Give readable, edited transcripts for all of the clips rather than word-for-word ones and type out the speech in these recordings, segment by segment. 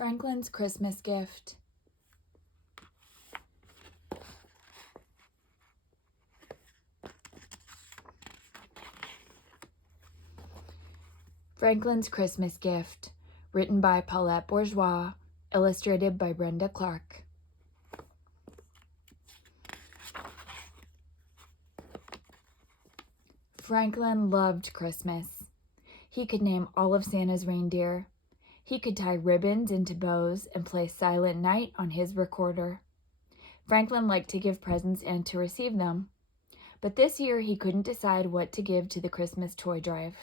Franklin's Christmas gift. Franklin's Christmas Gift, written by Paulette Bourgeois, illustrated by Brenda Clark. Franklin loved Christmas. He could name all of Santa's reindeer. He could tie ribbons into bows and play Silent Night on his recorder. Franklin liked to give presents and to receive them. But this year he couldn't decide what to give to the Christmas toy drive.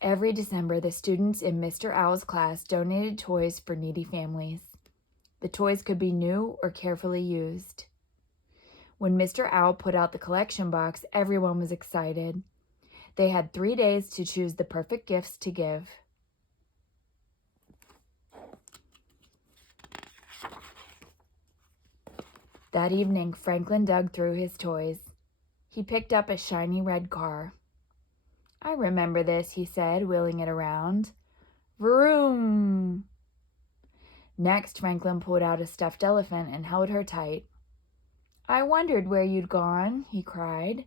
Every December, the students in Mr. Owl's class donated toys for needy families. The toys could be new or carefully used. When Mr. Owl put out the collection box, everyone was excited. They had 3 days to choose the perfect gifts to give. That evening, Franklin dug through his toys. He picked up a shiny red car. "I remember this," he said, wheeling it around. Vroom! Next, Franklin pulled out a stuffed elephant and held her tight. "I wondered where you'd gone," he cried.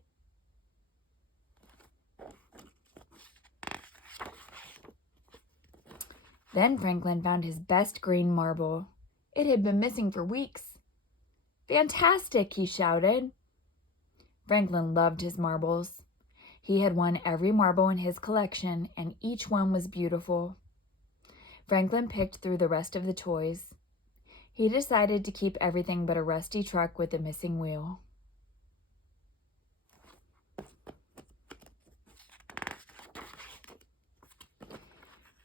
Then Franklin found his best green marble. It had been missing for weeks. "Fantastic!" he shouted. Franklin loved his marbles. He had won every marble in his collection, and each one was beautiful. Franklin picked through the rest of the toys. He decided to keep everything but a rusty truck with a missing wheel.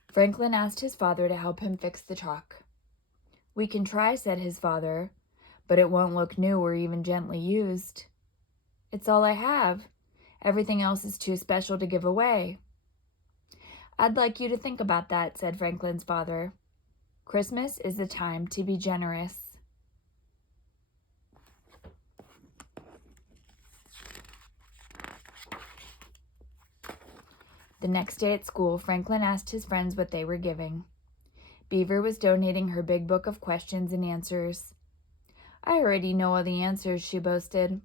Franklin asked his father to help him fix the truck. "We can try," said his father, "but it won't look new or even gently used. It's all I have. Everything else is too special to give away." "I'd like you to think about that," said Franklin's father. "Christmas is the time to be generous." The next day at school, Franklin asked his friends what they were giving. Beaver was donating her big book of questions and answers. "I already know all the answers," she boasted.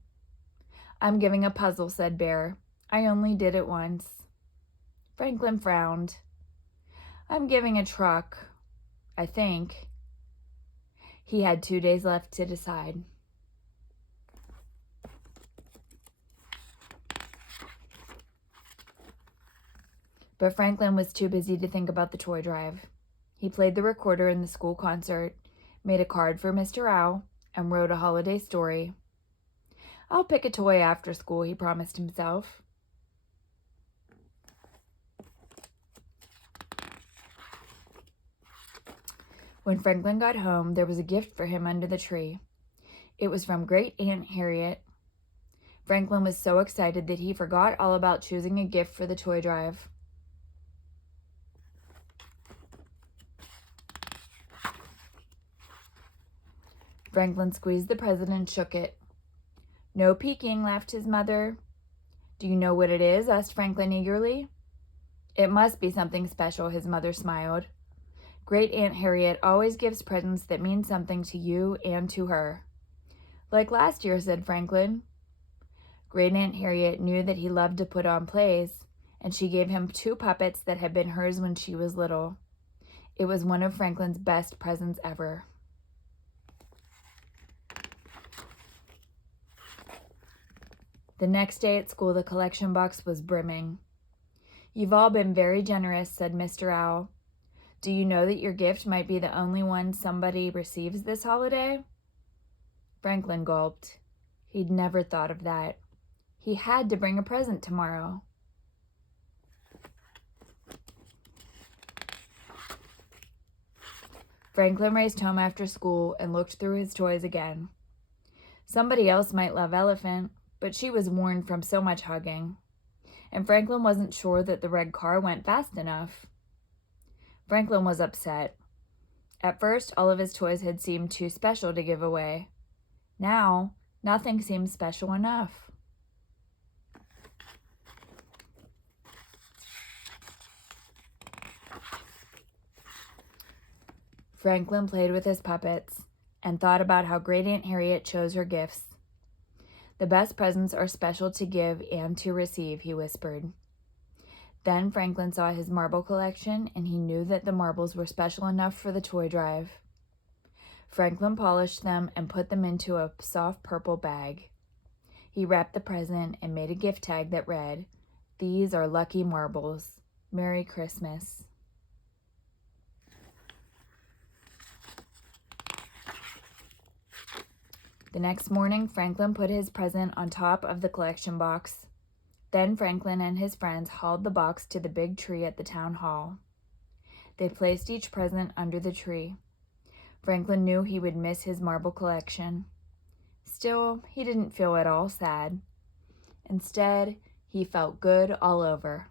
"I'm giving a puzzle," said Bear. "I only did it once." Franklin frowned. "I'm giving a truck, I think." He had 2 days left to decide. But Franklin was too busy to think about the toy drive. He played the recorder in the school concert, made a card for Mr. Owl, and wrote a holiday story. "I'll pick a toy after school," he promised himself. When Franklin got home, there was a gift for him under the tree. It was from Great Aunt Harriet. Franklin was so excited that he forgot all about choosing a gift for the toy drive. Franklin squeezed the present and shook it. "No peeking," laughed his mother. "Do you know what it is?" asked Franklin eagerly. "It must be something special," his mother smiled. "Great Aunt Harriet always gives presents that mean something to you and to her." "Like last year," said Franklin. Great Aunt Harriet knew that he loved to put on plays, and she gave him 2 puppets that had been hers when she was little. It was one of Franklin's best presents ever. The next day at school, the collection box was brimming. "You've all been very generous," said Mr. Owl. "Do you know that your gift might be the only one somebody receives this holiday?" Franklin gulped. He'd never thought of that. He had to bring a present tomorrow. Franklin raced home after school and looked through his toys again. Somebody else might love Elephant, but she was worn from so much hugging. And Franklin wasn't sure that the red car went fast enough. Franklin was upset. At first, all of his toys had seemed too special to give away. Now, nothing seemed special enough. Franklin played with his puppets and thought about how Great Aunt Harriet chose her gifts. "The best presents are special to give and to receive," he whispered. Then Franklin saw his marble collection, and he knew that the marbles were special enough for the toy drive. Franklin polished them and put them into a soft purple bag. He wrapped the present and made a gift tag that read, "These are lucky marbles. Merry Christmas." The next morning, Franklin put his present on top of the collection box. Then Franklin and his friends hauled the box to the big tree at the town hall. They placed each present under the tree. Franklin knew he would miss his marble collection. Still, he didn't feel at all sad. Instead, he felt good all over.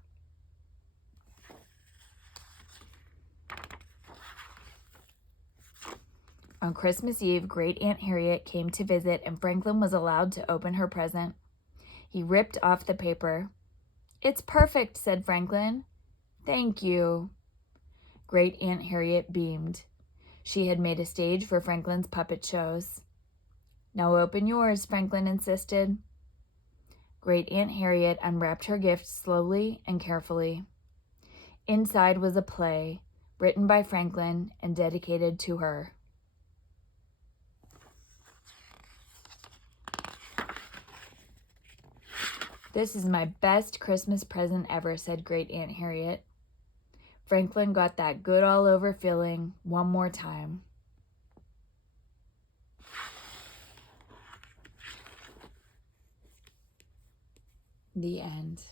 On Christmas Eve, Great Aunt Harriet came to visit, and Franklin was allowed to open her present. He ripped off the paper. "It's perfect," said Franklin. "Thank you." Great Aunt Harriet beamed. She had made a stage for Franklin's puppet shows. "Now open yours," Franklin insisted. Great Aunt Harriet unwrapped her gift slowly and carefully. Inside was a play, written by Franklin and dedicated to her. "This is my best Christmas present ever," said Great Aunt Harriet. Franklin got that good all over feeling one more time. The end.